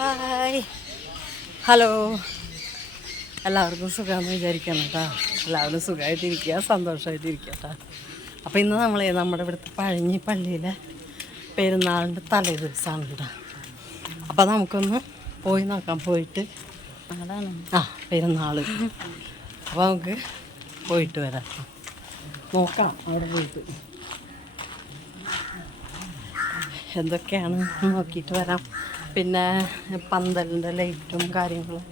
Hi. Hello. എല്ലാവർക്കും സുഖമെന്ന് വിചാരിക്കണം കേട്ടോ. എല്ലാവരും സുഖമായിട്ടിരിക്കുക സന്തോഷമായിട്ടിരിക്കുക കേട്ടോ. അപ്പോൾ ഇന്ന് നമ്മളെ നമ്മുടെ ഇവിടുത്തെ പഴഞ്ഞി പള്ളിയിലെ പെരുന്നാളിന്റെ തലേ ദിവസമാണ് കേട്ടോ. അപ്പോൾ നമുക്കൊന്ന് പോയി നോക്കാം പോയിട്ട്. ആ പെരുന്നാൾ അപ്പോൾ നമുക്ക് പോയിട്ട് വരാം. നോക്കാം അവിടെ പോയിട്ട്. എന്തൊക്കെയാണ് നോക്കിയിട്ട് വരാം. പിന്നെ പന്തലിന്റെ ലൈറ്റും കാര്യങ്ങളും.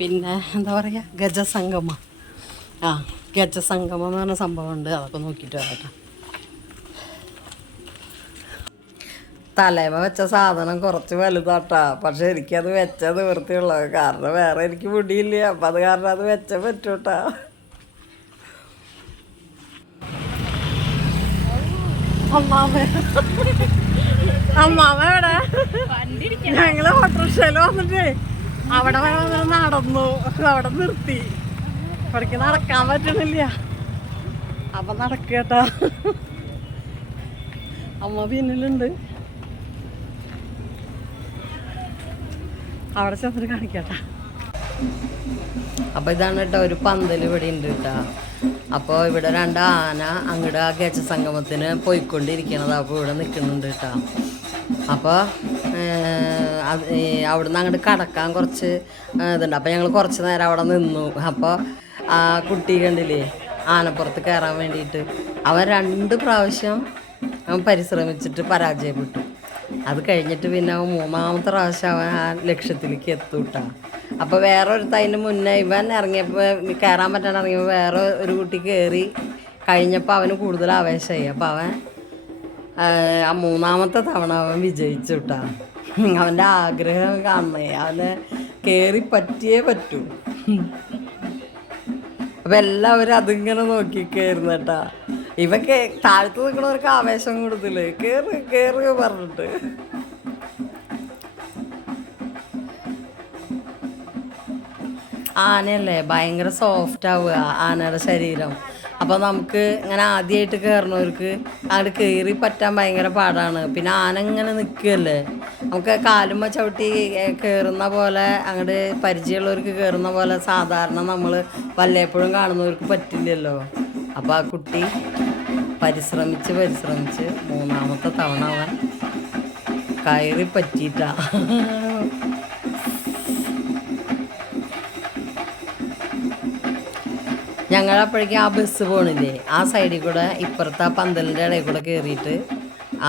പിന്നെ എന്താ പറയുക ഗജസംഗമം. ആ ഗജസംഗമം എന്ന് പറഞ്ഞ സംഭവമുണ്ട്. അതൊക്കെ നോക്കിയിട്ട് വരാം തലേമ വെച്ച സാധനം കുറച്ച് വലുതാട്ടാ. പക്ഷെ എനിക്കത് വെച്ച നിവൃത്തിയുള്ളത് കാരണം വേറെ എനിക്ക് മുടിയില്ല. അപ്പം അത് കാരണം അത് വെച്ച പറ്റൂട്ടാ. അമ്മാമ. അമ്മാമ എവിടെ ഞങ്ങൾ ഓട്ടോറിക്ഷയിൽ വന്നിട്ടേ അവിടെ നടന്നു. അവിടെ നിർത്തി. ഇവിടേക്ക് നടക്കാൻ പറ്റുന്നില്ല. അപ്പൊ നടക്കട്ടാ അമ്മ പിന്നിലുണ്ട്. അവിടെ ചെന്നിട്ട് കാണിക്കട്ടാ. അപ്പൊ ഇതാണ് കേട്ടോ ഒരു പന്തൽ ഇവിടെ ഉണ്ട് കേട്ടോ. അപ്പോൾ ഇവിടെ രണ്ട് ആന അങ്ങോട്ട് ആ ഗജ സംഗമത്തിന് പോയിക്കൊണ്ടിരിക്കണത്. അപ്പോൾ ഇവിടെ നിൽക്കുന്നുണ്ട് കേട്ടോ. അപ്പോൾ അത് അവിടുന്ന് അങ്ങോട്ട് കടക്കാൻ കുറച്ച് ഇതുണ്ട്. അപ്പോൾ ഞങ്ങൾ കുറച്ച് നേരം അവിടെ നിന്നു. അപ്പോൾ ആ കുട്ടി കണ്ടില്ലേ ആനപ്പുറത്ത് കയറാൻ വേണ്ടിയിട്ട്. അവൻ രണ്ട് പ്രാവശ്യം അവൻ പരിശ്രമിച്ചിട്ട് പരാജയപ്പെട്ടു. അത് കഴിഞ്ഞിട്ട് പിന്നെ അവൻ മൂന്നാമത്തെ പ്രാവശ്യം അവൻ ആ ലക്ഷ്യത്തിലേക്ക് എത്തൂട്ടാ. അപ്പോൾ വേറെ ഒരു തൈന് മുന്നേ ഇവൻ ഇറങ്ങിയപ്പോൾ കയറാൻ പറ്റാണ്ട് ഇറങ്ങിയപ്പോൾ വേറെ ഒരു കുട്ടി കയറി കഴിഞ്ഞപ്പോൾ അവന് കൂടുതൽ ആവേശമായി അപ്പോൾ അവൻ ആ, മൂന്നാമത്തെ തവണ അവൻ വിജയിച്ചു കേട്ടാ അവന്റെ ആഗ്രഹം കാണണേ. അവനെ കയറി പറ്റിയേ പറ്റൂ. അപ്പം എല്ലാവരും അതിങ്ങനെ നോക്കിക്കായിരുന്നു കേട്ടാ ഇവക്ക് താഴത്ത് നിൽക്കണവർക്ക് ആവേശം കൂടുതൽ കയറി കയറുക പറഞ്ഞിട്ട്. ആനയല്ലേ? ഭയങ്കര സോഫ്റ്റ് ആവുക ആനയുടെ ശരീരം. അപ്പോൾ നമുക്ക് ഇങ്ങനെ ആദ്യമായിട്ട് കയറണവർക്ക് അങ്ങോട്ട് കയറി പറ്റാൻ ഭയങ്കര പാടാണ്. പിന്നെ ആന ഇങ്ങനെ നിൽക്കുകയല്ലേ നമുക്ക് കാലുമ്മ ചവിട്ടി കയറുന്ന പോലെ അങ്ങോട്ട് പരിചയമുള്ളവർക്ക് കയറുന്ന പോലെ സാധാരണ നമ്മൾ വല്ലപ്പോഴും കാണുന്നവർക്ക് പറ്റില്ലല്ലോ. അപ്പോൾ ആ കുട്ടി പരിശ്രമിച്ച് പരിശ്രമിച്ച് മൂന്നാമത്തെ തവണ അവൻ കയറി പറ്റിയിട്ടാ. ഞങ്ങളപ്പോഴേക്കും ആ ബസ് പോണില്ലേ? ആ സൈഡിൽ കൂടെ ഇപ്പുറത്തെ ആ പന്തലിന്റെ ഇടയിൽ കൂടെ കയറിയിട്ട്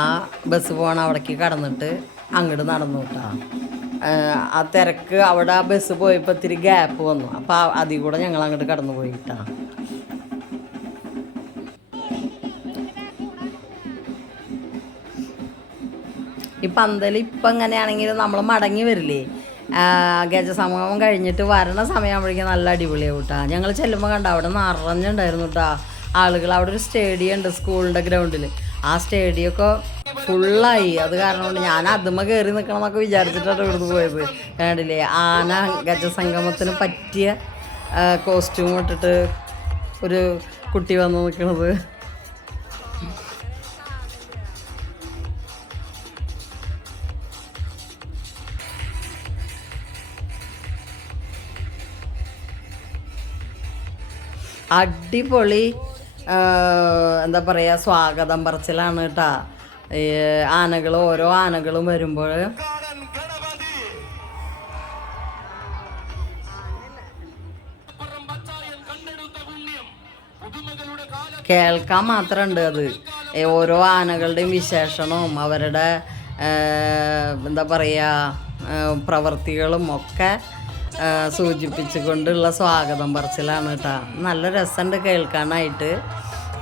ആ ബസ് പോണ അവിടേക്ക് കടന്നിട്ട് അങ്ങോട്ട് നടന്നു കേട്ടോ ആ തിരക്ക് അവിടെ ആ ബസ് പോയപ്പോൾ ഇത്തിരി ഗ്യാപ്പ് വന്നു. അപ്പോൾ അതിൽ കൂടെ ഞങ്ങൾ അങ്ങോട്ട് കടന്നു പോയിട്ടാ ഈ പന്തൽ ഇപ്പം എങ്ങനെയാണെങ്കിൽ നമ്മൾ മടങ്ങി വരില്ലേ? ആ, ഗജസമൂഹം കഴിഞ്ഞിട്ട് വരണ സമയമാകുമ്പോഴേക്കും നല്ല അടിപൊളിയാവും കേട്ടോ ഞങ്ങൾ ചെല്ലുമ്പോൾ കണ്ട അവിടെ നിറഞ്ഞുണ്ടായിരുന്നു കേട്ടോ ആളുകൾ അവിടെ ഒരു സ്റ്റേഡിയം ഉണ്ട് സ്കൂളിന്റെ ഗ്രൗണ്ടിൽ ആ സ്റ്റേഡിയമൊക്കെ ഫുള്ളായി. അത് കാരണം കൊണ്ട് ഞാൻ അതുമ്മ കയറി നിൽക്കണം എന്നൊക്കെ വിചാരിച്ചിട്ടാണ് ഇവിടുന്ന് പോയത്. കണ്ടില്ലേ ആന ഗജസംഗമത്തിന് പറ്റിയ കോസ്റ്റ്യൂം ഇട്ടിട്ട് ഒരു കുട്ടി വന്ന് നിൽക്കണത് അടിപൊളി എന്താ പറയുക സ്വാഗതം പറച്ചിലാണ് കേട്ടാ ആനകൾ ഓരോ ആനകളും വരുമ്പോൾ കേൾക്കാൻ മാത്രമുണ്ട് അത്. ഓരോ ആനകളുടെയും വിശേഷണവും അവരുടെ എന്താ പറയുക പ്രവൃത്തികളും ഒക്കെ സൂചിപ്പിച്ചുകൊണ്ടുള്ള സ്വാഗതം പറച്ചിലാണ് കേട്ടോ. നല്ല രസമുണ്ട് കേൾക്കാനായിട്ട്.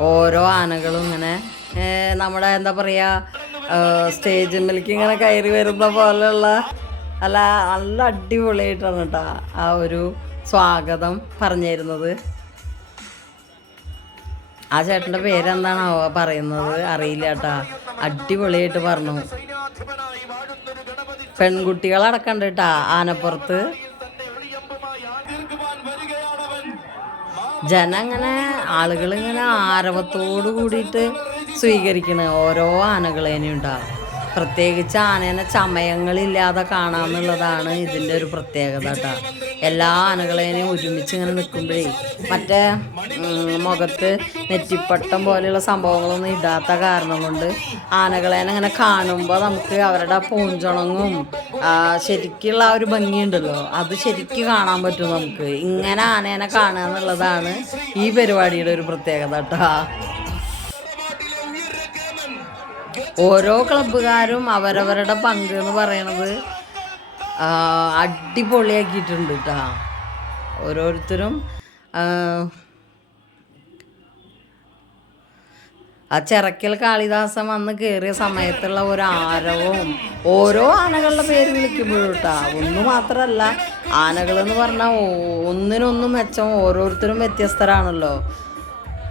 ഓരോ ആനകളും ഇങ്ങനെ നമ്മുടെ എന്താ പറയുക സ്റ്റേജ് മിൽക്ക് ഇങ്ങനെ കയറി വരുന്ന പോലെയുള്ള അല്ല നല്ല അടിപൊളിയായിട്ടാണ് കേട്ടോ ആ ഒരു സ്വാഗതം പറഞ്ഞിരുന്നത്. ആ ചേട്ടന്റെ പേരെന്താണ് പറയുന്നത്? അറിയില്ല കേട്ടാ. അടിപൊളിയായിട്ട് പറഞ്ഞു. പെൺകുട്ടികളടക്കണ്ട് കേട്ടാ ആനപ്പുറത്ത്. ജനം അങ്ങനെ ആളുകൾ കൂടിയിട്ട് സ്വീകരിക്കണ ഓരോ ആനകളേനും ഉണ്ടാ പ്രത്യേകിച്ച് ആനേനെ ചമയങ്ങളില്ലാതെ കാണാമെന്നുള്ളതാണ് ഇതിന്റെ ഒരു പ്രത്യേകത കേട്ടോ. എല്ലാ ആനകളേനെയും ഒരുമിച്ച് ഇങ്ങനെ നിൽക്കുമ്പോഴേ മറ്റേ മുഖത്ത് നെറ്റിപ്പട്ടം പോലെയുള്ള സംഭവങ്ങളൊന്നും ഇടാത്ത കാരണം കൊണ്ട് ആനകളേനെ അങ്ങനെ കാണുമ്പോൾ നമുക്ക് അവരുടെ പൂഞ്ചുണങ്ങും ശരിക്കുള്ള ആ ഒരു ഭംഗിയുണ്ടല്ലോ. അത് ശരിക്ക് കാണാൻ പറ്റും നമുക്ക്. ഇങ്ങനെ ആനേനെ കാണുക എന്നുള്ളതാണ് ഈ പരിപാടിയുടെ ഒരു പ്രത്യേകത കേട്ടോ. ഓരോ ക്ലബ്ബുകാരും അവരവരുടെ പങ്ക് എന്ന് പറയണത് അടിപൊളിയാക്കിയിട്ടുണ്ട് കേട്ടോ ഓരോരുത്തരും ആ, ചിറക്കൽ കാളിദാസൻ വന്ന് കയറിയ സമയത്തുള്ള ഒരു ആരവവും ഓരോ ആനകളുടെ പേര് വിളിക്കുമ്പോഴും കേട്ടോ ഒന്ന് മാത്രമല്ല ആനകൾ എന്ന് പറഞ്ഞാൽ ഒന്നിനൊന്നും മെച്ചം ഓരോരുത്തരും വ്യത്യസ്തരാണല്ലോ.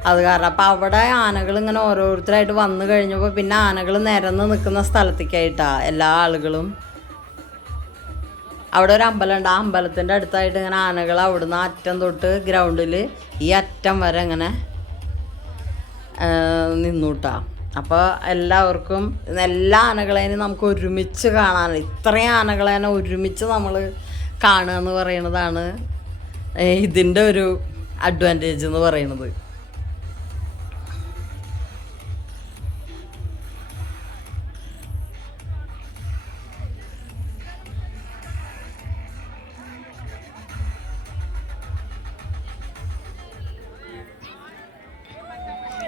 അത് കാരണം. അപ്പം അവിടെ ആനകൾ ഇങ്ങനെ ഓരോരുത്തരായിട്ട് വന്നു കഴിഞ്ഞപ്പോൾ പിന്നെ ആനകൾ നിരന്ന് നിൽക്കുന്ന സ്ഥലത്തേക്കായിട്ടാണ് എല്ലാ ആളുകളും. അവിടെ ഒരു അമ്പലമുണ്ട്. ആ അമ്പലത്തിന്റെ അടുത്തായിട്ട് ഇങ്ങനെ ആനകൾ അവിടുന്ന് അറ്റം തൊട്ട് ഗ്രൗണ്ടിൽ ഈ അറ്റം വരെ ഇങ്ങനെ നിന്നൂട്ടാ. അപ്പോൾ എല്ലാവർക്കും എല്ലാ ആനകളേനും നമുക്ക് ഒരുമിച്ച് കാണാൻ ഇത്രയും ആനകളേനെ ഒരുമിച്ച് നമ്മൾ കാണുക എന്ന് പറയുന്നതാണ് ഇതിന്റെ ഒരു അഡ്വാന്റേജ് എന്ന് പറയുന്നത്.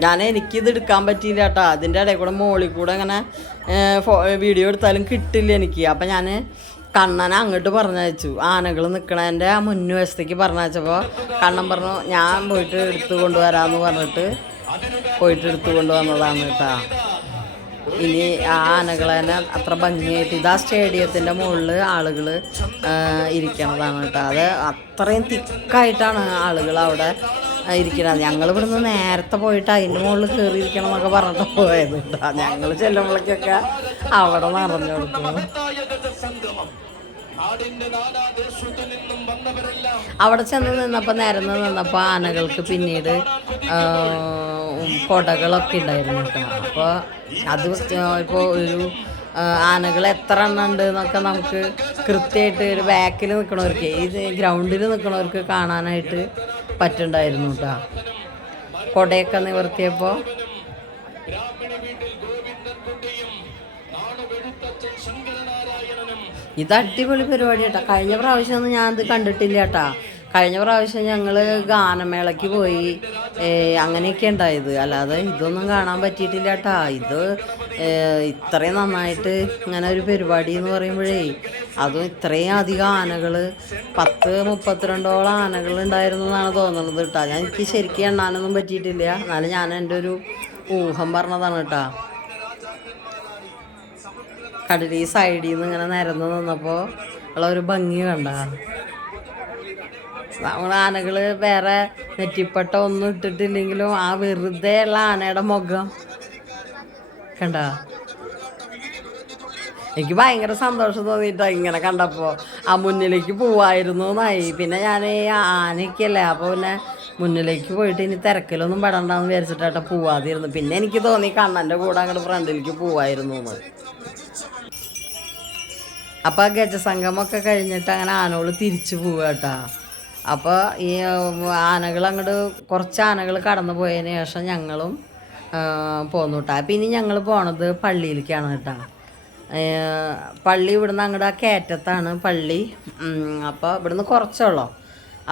ഞാൻ എനിക്കിത് എടുക്കാൻ പറ്റിയില്ല കേട്ടോ അതിന്റെ ഇടയിൽ കൂടെ മോളിൽ കൂടെ അങ്ങനെ വീഡിയോ എടുത്താലും കിട്ടില്ല എനിക്ക്. അപ്പം ഞാൻ കണ്ണനെ അങ്ങോട്ട് പറഞ്ഞയച്ചു. ആനകൾ നിൽക്കണതിന്റെ ആ മുന്നുവശത്തേക്ക് പറഞ്ഞയച്ചപ്പോൾ കണ്ണൻ പറഞ്ഞു ഞാൻ പോയിട്ട് എടുത്തു കൊണ്ടുവരാമെന്ന് പറഞ്ഞിട്ട് പോയിട്ട് എടുത്തു കൊണ്ടുവന്നതാണ് കേട്ടോ ഇനി ആ ആനകളെ തന്നെ അത്ര ഭംഗിയായിട്ട് ഇതാ സ്റ്റേഡിയത്തിന്റെ മുകളിൽ ആളുകൾ ഇരിക്കണതാണ് കേട്ടോ അത് അത്രയും തിക്കായിട്ടാണ് ആളുകൾ അവിടെ ഇരിക്കുന്നത് ഞങ്ങൾ ഇവിടുന്ന് നേരത്തെ പോയിട്ട് അതിന്റെ മുകളിൽ കയറിയിരിക്കണം എന്നൊക്കെ പറഞ്ഞിട്ട് പോയത് കേട്ടോ. ഞങ്ങൾ ചെല്ലുമ്പോഴേക്കൊക്കെ അവിടെ നിറഞ്ഞു കൊടുക്കും അവിടെ ചെന്ന് നിന്നപ്പോൾ നിരന്ന് നിന്നപ്പോൾ ആനകൾക്ക് പിന്നീട് കൊടകളൊക്കെ ഉണ്ടായിരുന്നു കേട്ടോ. അപ്പോൾ അത് ഇപ്പോൾ ഒരു ആനകൾ എത്ര എണ്ണം ഉണ്ട് എന്നൊക്കെ നമുക്ക് കൃത്യമായിട്ട് ഒരു ബാക്കിൽ നിൽക്കണവർക്ക് ഈ ഗ്രൗണ്ടിൽ നിൽക്കണവർക്ക് കാണാനായിട്ട് പറ്റുണ്ടായിരുന്നു കേട്ടോ കൊടയൊക്കെ നിവർത്തിയപ്പോൾ ഇത് അടിപൊളി പരിപാടി കേട്ടോ കഴിഞ്ഞ പ്രാവശ്യമൊന്നും ഞാൻ ഇത് കണ്ടിട്ടില്ല കേട്ടാ കഴിഞ്ഞ പ്രാവശ്യം ഞങ്ങൾ ഗാനമേളയ്ക്ക് പോയി അങ്ങനെയൊക്കെ ഉണ്ടായത്. അല്ലാതെ ഇതൊന്നും കാണാൻ പറ്റിയിട്ടില്ല കേട്ടാ ഇത് ഇത്രയും നന്നായിട്ട് ഇങ്ങനെ ഒരു പരിപാടി എന്ന് പറയുമ്പോഴേ അതും ഇത്രയും അധികം ആനകൾ പത്ത് മുപ്പത്തിരണ്ടോളം ആനകൾ ഉണ്ടായിരുന്നു എന്നാണ് തോന്നുന്നത് കേട്ടോ. ഞാൻ എനിക്ക് ശരിക്കും എണ്ണാനൊന്നും പറ്റിയിട്ടില്ല. എന്നാലും ഞാൻ എന്റെ ഒരു ഊഹം പറഞ്ഞതാണ് കേട്ടോ. കടലി സൈഡിൽ നിന്ന് ഇങ്ങനെ നിരന്ന് നിന്നപ്പോൾ ഉള്ള ഒരു ഭംഗി കണ്ട. നമ്മൾ ആനകൾ വേറെ നെറ്റിപ്പട്ട ഒന്നും ഇട്ടിട്ടില്ലെങ്കിലും ആ വെറുതെ ഉള്ള ആനയുടെ മുഖം കണ്ട എനിക്ക് ഭയങ്കര സന്തോഷം തോന്നിയിട്ടാ ഇങ്ങനെ കണ്ടപ്പോൾ ആ മുന്നിലേക്ക് പോവായിരുന്നു എന്നായി പിന്നെ ഞാൻ ആനയ്ക്കല്ലേ അപ്പോൾ പിന്നെ മുന്നിലേക്ക് പോയിട്ട് ഇനി തിരക്കിലൊന്നും പെടണ്ടെന്ന് വിചാരിച്ചിട്ടാ പോവാതിരുന്നു. പിന്നെ എനിക്ക് തോന്നി കണ്ണന്റെ കൂടെ അങ്ങോട്ട് ഫ്രണ്ടിലേക്ക് പോവായിരുന്നു എന്ന്. അപ്പോൾ ഗജസംഗമൊക്കെ കഴിഞ്ഞിട്ട് അങ്ങനെ ആനകൾ തിരിച്ചു പോവാട്ടാ. അപ്പൊ അപ്പോൾ ഈ ആനകൾ അങ്ങോട്ട് കുറച്ച് ആനകൾ കടന്നു പോയതിന് ശേഷം ഞങ്ങളും പോന്നു കേട്ടോ അപ്പം ഇനി ഞങ്ങൾ പോണത് പള്ളിയിലേക്കാണ് കേട്ടോ പള്ളി ഇവിടുന്ന് അങ്ങോട്ട് കയറ്റത്താണ് പള്ളി. അപ്പോൾ ഇവിടുന്ന് കുറച്ചുള്ളൂ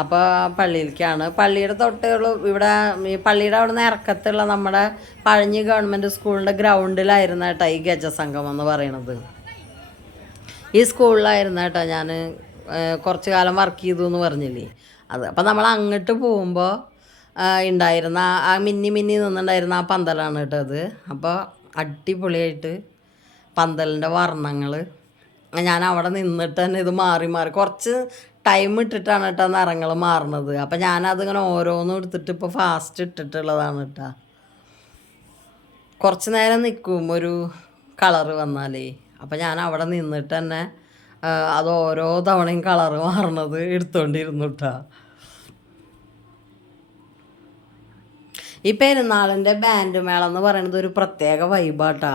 അപ്പോൾ പള്ളിയിലേക്കാണ്. പള്ളിയുടെ തൊട്ടുള്ള ഇവിടെ ഈ പള്ളിയുടെ അവിടെ നിന്ന് ഇറക്കത്തുള്ള നമ്മുടെ പഴഞ്ഞി ഗവൺമെന്റ് സ്കൂളിന്റെ ഗ്രൗണ്ടിലായിരുന്നു കേട്ടോ ഈ ഗജസംഗമം എന്ന് പറയണത്. ഈ സ്കൂളിലായിരുന്നു കേട്ടോ ഞാൻ കുറച്ച് കാലം വർക്ക് ചെയ്തു എന്ന് പറഞ്ഞില്ലേ. അത് അപ്പം നമ്മൾ അങ്ങോട്ട് പോകുമ്പോൾ ഉണ്ടായിരുന്ന ആ- മിന്നി മിന്നി നിന്നുണ്ടായിരുന്ന ആ പന്തലാണ് കേട്ടോ അത്. അപ്പോൾ അടിപൊളിയായിട്ട് പന്തലിന്റെ വർണങ്ങൾ ഞാൻ അവിടെ നിന്നിട്ട് തന്നെ ഇത് മാറി മാറി കുറച്ച് ടൈം ഇട്ടിട്ടാണ് കേട്ടോ നിറങ്ങൾ മാറുന്നത് അപ്പം ഞാനതിങ്ങനെ ഓരോന്നും എടുത്തിട്ട് ഇപ്പോൾ ഫാസ്റ്റ് ഇട്ടിട്ടുള്ളതാണ് കേട്ടോ. കുറച്ച് നേരം നിൽക്കും ഒരു കളറ് വന്നാലേ. അപ്പം ഞാൻ അവിടെ നിന്നിട്ട് തന്നെ അത് ഓരോ തവണയും കളറ് മാറണത് എടുത്തോണ്ടിരുന്നു കേട്ടോ. ഈ പെരുന്നാളിന്റെ ബാൻഡ് മേള എന്ന് പറയുന്നത് ഒരു പ്രത്യേക വൈബാട്ടാ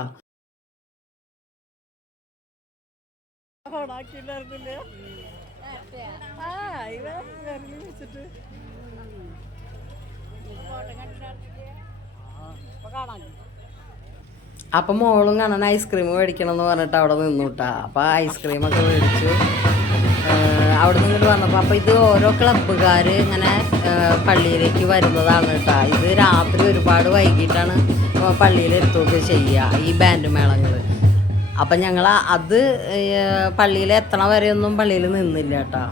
അപ്പം മോളും കാണാൻ ഐസ്ക്രീം മേടിക്കണം എന്ന് പറഞ്ഞിട്ട് അവിടെ നിന്നുട്ടാ അപ്പം ഐസ്ക്രീമൊക്കെ മേടിച്ചു. അവിടെ നിന്ന് ഇങ്ങോട്ട് വന്നപ്പോൾ അപ്പോൾ ഇത് ഓരോ ക്ലബ്ബുകാർ ഇങ്ങനെ പള്ളിയിലേക്ക് വരുന്നതാണ് കേട്ടോ. ഇത് രാത്രി ഒരുപാട് വൈകിട്ടാണ് പള്ളിയിൽ എത്തുകയൊക്കെ ചെയ്യുക ഈ ബാൻഡ് മേളങ്ങൾ അപ്പം ഞങ്ങൾ അത് പള്ളിയിൽ എത്തണ വരെയൊന്നും പള്ളിയിൽ നിന്നില്ല കേട്ടോ.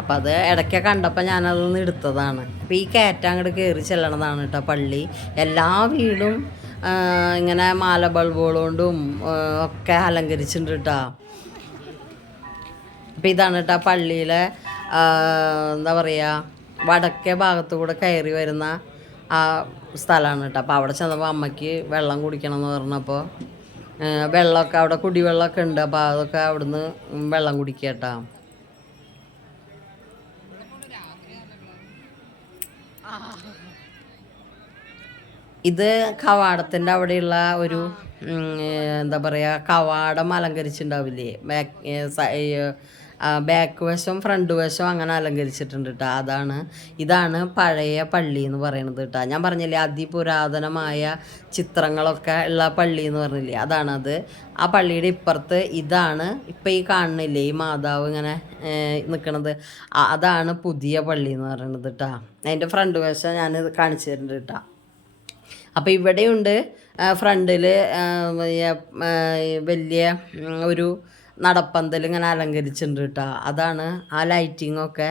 അപ്പം അത് ഇടയ്ക്ക് കണ്ടപ്പോൾ ഞാനതൊന്ന് എടുത്തതാണ്. അപ്പോൾ ഈ കയറ്റം അങ്ങോട്ട് കയറി ചെല്ലണതാണ് കേട്ടോ പള്ളി. എല്ലാ വീടും ഇങ്ങനെ മാല ബൾബുകൾ കൊണ്ടും ഒക്കെ അലങ്കരിച്ചിട്ടുണ്ട് കേട്ടോ. അപ്പം ഇതാണ് കേട്ടോ പള്ളിയിലെ എന്താ പറയുക വടക്കേ ഭാഗത്തു കൂടെ കയറി വരുന്ന ആ സ്ഥലമാണ് കേട്ടോ അപ്പോൾ അവിടെ ചെന്നപ്പോൾ അമ്മയ്ക്ക് വെള്ളം കുടിക്കണം എന്ന് പറഞ്ഞപ്പോൾ വെള്ളമൊക്കെ അവിടെ കുടിവെള്ളമൊക്കെ ഉണ്ട്. അപ്പോൾ അതൊക്കെ അവിടുന്ന് വെള്ളം കുടിക്കുക കേട്ടോ ഇത് കവാടത്തിന്റെ അവിടെയുള്ള ഒരു എന്താ പറയുക കവാടം അലങ്കരിച്ചിട്ടുണ്ടാവില്ലേ ബാക്ക് വശം ഫ്രണ്ട് വശം അങ്ങനെ അലങ്കരിച്ചിട്ടുണ്ട് കേട്ടോ അതാണ് ഇതാണ് പഴയ പള്ളി എന്ന് പറയുന്നത് കേട്ടോ ഞാൻ പറഞ്ഞില്ലേ അതിപുരാതനമായ ചിത്രങ്ങളൊക്കെ ഉള്ള പള്ളി എന്ന് പറഞ്ഞില്ലേ? അതാണത് ആ പള്ളിയുടെ ഇപ്പുറത്ത് ഇതാണ് ഇപ്പം ഈ കാണുന്നില്ലേ ഈ മാതാവ് ഇങ്ങനെ നിൽക്കണത് അതാണ് പുതിയ പള്ളി എന്ന് പറയുന്നത് കേട്ടോ അതിന്റെ ഫ്രണ്ട് വശം ഞാൻ കാണിച്ചു തരുന്നുണ്ട് കേട്ടോ അപ്പോൾ ഇവിടെയുണ്ട് ഫ്രണ്ടിൽ വലിയ ഒരു നടപ്പന്തൽ ഇങ്ങനെ അലങ്കരിച്ചിട്ടുണ്ട് കേട്ടോ അതാണ് ആ ലൈറ്റിങ്ങൊക്കെ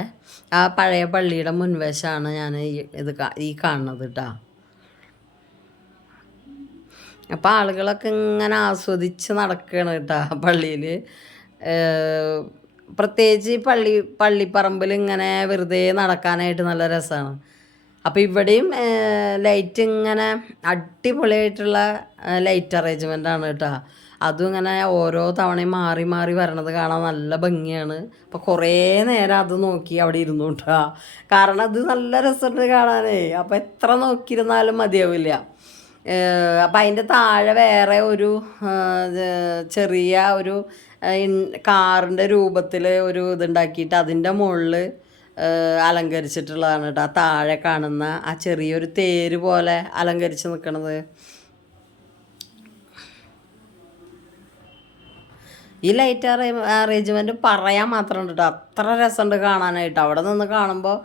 ആ പഴയ പള്ളിയുടെ മുൻവശമാണ് ഞാൻ ഇത് ഈ കാണുന്നത് കേട്ടോ അപ്പോൾ ആളുകളൊക്കെ ഇങ്ങനെ ആസ്വദിച്ച് നടക്കുകയാണ് കേട്ടോ പള്ളിയിൽ പ്രത്യേകിച്ച് ഈ പള്ളി പള്ളിപ്പറമ്പിൽ ഇങ്ങനെ വെറുതെ നടക്കാനായിട്ട് നല്ല രസമാണ് അപ്പോൾ ഇവിടെയും ലൈറ്റ് ഇങ്ങനെ അടിപൊളിയായിട്ടുള്ള ലൈറ്റ് അറേഞ്ച്മെന്റ് ആണ് കേട്ടോ അതും ഇങ്ങനെ ഓരോ തവണയും മാറി മാറി വരണത് കാണാൻ നല്ല ഭംഗിയാണ്. അപ്പോൾ കുറേ നേരം അത് നോക്കി അവിടെ ഇരുന്നു കേട്ടോ കാരണം അത് നല്ല രസമുണ്ട് കാണാനേ. അപ്പോൾ എത്ര നോക്കിയിരുന്നാലും മതിയാവില്ല. അപ്പം അതിന്റെ താഴെ വേറെ ഒരു ചെറിയ ഒരു കാറിന്റെ രൂപത്തിൽ ഒരു ഇതുണ്ടാക്കിയിട്ട് അതിന്റെ മുകളിൽ അലങ്കരിച്ചിട്ടുള്ളതാണ് കേട്ടോ. താഴെ കാണുന്ന ആ ചെറിയൊരു തേര് പോലെ അലങ്കരിച്ച് നിൽക്കണത് ഈ ലൈറ്റ് അറേ അറേഞ്ച്മെന്റ് പറയാൻ മാത്രം ഉണ്ട് കേട്ടോ അത്ര രസമുണ്ട് കാണാനായിട്ട്. അവിടെ നിന്ന് കാണുമ്പോൾ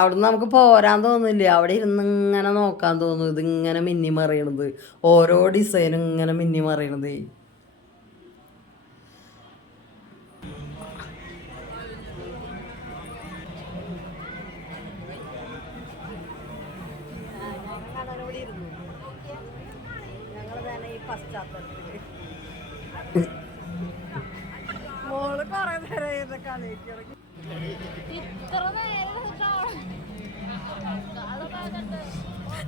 അവിടെ നിന്ന് നമുക്ക് പോരാൻ തോന്നില്ല? അവിടെ ഇരുന്ന് ഇങ്ങനെ നോക്കാൻ തോന്നും. ഇതിങ്ങനെ മിന്നി മറിയണത്. ഓരോ ഡിസൈനും ഇങ്ങനെ മിന്നി മറിയണത്. മോൾ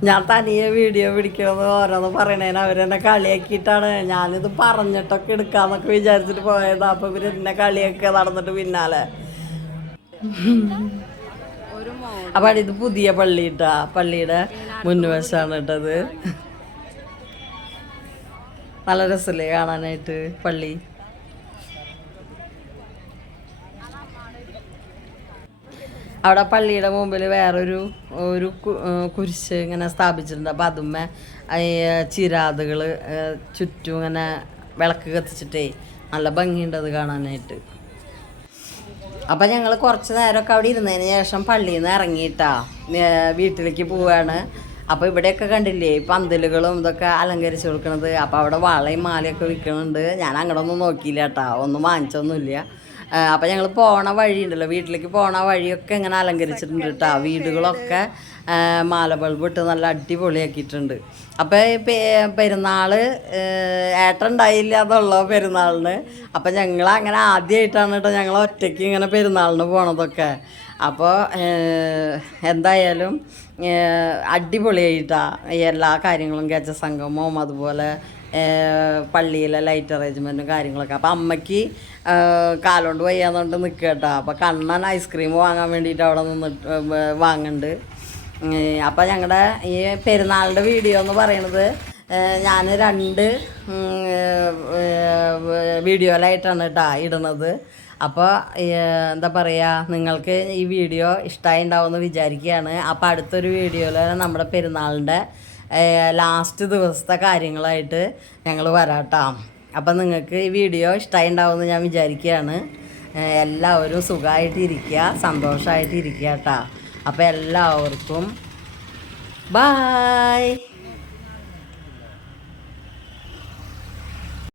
ഞാൻ തനിയെ വീഡിയോ പിടിക്കണമെന്ന് ഓരോന്ന് പറയണേന് അവരെന്നെ കളിയാക്കിയിട്ടാണ്. ഞാനിത് പറഞ്ഞിട്ടൊക്കെ എടുക്കാന്നൊക്കെ വിചാരിച്ചിട്ട് പോയത്. അപ്പൊ ഇവർ എന്നെ കളിയൊക്കെ നടന്നിട്ട് പിന്നാലെ. അപ്പൊ ഇത് പുതിയ പള്ളി ഇട്ടാ പള്ളിയുടെ മുൻവശാണ് ഇട്ടത് നല്ല രസല്ലേ കാണാനായിട്ട് പള്ളി. അവിടെ പള്ളിയുടെ മുമ്പിൽ വേറൊരു ഒരു കുരിശ് ഇങ്ങനെ സ്ഥാപിച്ചിട്ടുണ്ട്. അപ്പം അതുമ്മേ ചിരാതുകൾ ചുറ്റും ഇങ്ങനെ വിളക്ക് കത്തിച്ചിട്ടേ നല്ല ഭംഗിയുണ്ട് അത് കാണാനായിട്ട്. അപ്പം ഞങ്ങൾ കുറച്ച് നേരമൊക്കെ അവിടെ ഇരുന്നതിന് ശേഷം പള്ളിയിൽ നിന്ന് ഇറങ്ങിയിട്ടാ വീട്ടിലേക്ക് പോവാണ്. അപ്പോൾ ഇവിടെയൊക്കെ കണ്ടില്ലേ പന്തലുകളും ഇതൊക്കെ അലങ്കരിച്ച് കൊടുക്കണത്. അപ്പോൾ അവിടെ വളയും മാലയൊക്കെ വിൽക്കണുണ്ട്. ഞാൻ അങ്ങോട്ടൊന്നും നോക്കിയില്ല കേട്ടോ. ഒന്നും വാങ്ങിച്ചൊന്നുമില്ല. അപ്പം ഞങ്ങൾ പോണ വഴിയുണ്ടല്ലോ. വീട്ടിലേക്ക് പോണ വഴിയൊക്കെ ഇങ്ങനെ അലങ്കരിച്ചിട്ടുണ്ട് കേട്ടോ വീടുകളൊക്കെ മാല ബൾബ് ഇട്ട് നല്ല അടിപൊളിയാക്കിയിട്ടുണ്ട്. അപ്പോൾ പെരുന്നാൾ ഏട്ടൻ ഉണ്ടായില്ല എന്നുള്ള പെരുന്നാളിന്. അപ്പം ഞങ്ങൾ അങ്ങനെ ആദ്യമായിട്ടാണ് കേട്ടോ ഞങ്ങൾ ഒറ്റയ്ക്ക് ഇങ്ങനെ പെരുന്നാളിന് പോണതൊക്കെ. അപ്പോൾ എന്തായാലും അടിപൊളിയായിട്ടാ എല്ലാ കാര്യങ്ങളും ഗജ സംഗമവും അതുപോലെ പള്ളിയിലെ ലൈറ്റ് അറേഞ്ച്മെന്റും കാര്യങ്ങളൊക്കെ. അപ്പം അമ്മയ്ക്ക് കാലുകൊണ്ട് വയ്യാന്നുകൊണ്ട് നിൽക്കുക കേട്ടോ അപ്പോൾ കണ്ണൻ ഐസ്ക്രീം വാങ്ങാൻ വേണ്ടിയിട്ട് അവിടെ നിന്നിട്ട് വാങ്ങുന്നുണ്ട് അപ്പം ഞങ്ങളുടെ ഈ പെരുന്നാളിന്റെ വീഡിയോ എന്ന് പറയണത് ഞാൻ രണ്ട് വീഡിയോയിലായിട്ടാണ് കേട്ടോ ഇടുന്നത്. അപ്പോൾ എന്താ പറയുക നിങ്ങൾക്ക് ഈ വീഡിയോ ഇഷ്ടമായി ഉണ്ടാവുമെന്ന് വിചാരിക്കുകയാണ് അപ്പോൾ അടുത്തൊരു വീഡിയോയിൽ നമ്മുടെ പെരുന്നാളിന്റെ ലാസ്റ്റ് ദിവസത്തെ കാര്യങ്ങളായിട്ട് ഞങ്ങൾ വരാട്ടോ. അപ്പം നിങ്ങൾക്ക് ഈ വീഡിയോ ഇഷ്ടമായി ഉണ്ടാവുമെന്ന് ഞാൻ വിചാരിക്കുകയാണ് എല്ലാവരും സുഖമായിട്ടിരിക്കുക സന്തോഷമായിട്ടിരിക്കുക കേട്ടോ. അപ്പോൾ എല്ലാവർക്കും ബായ്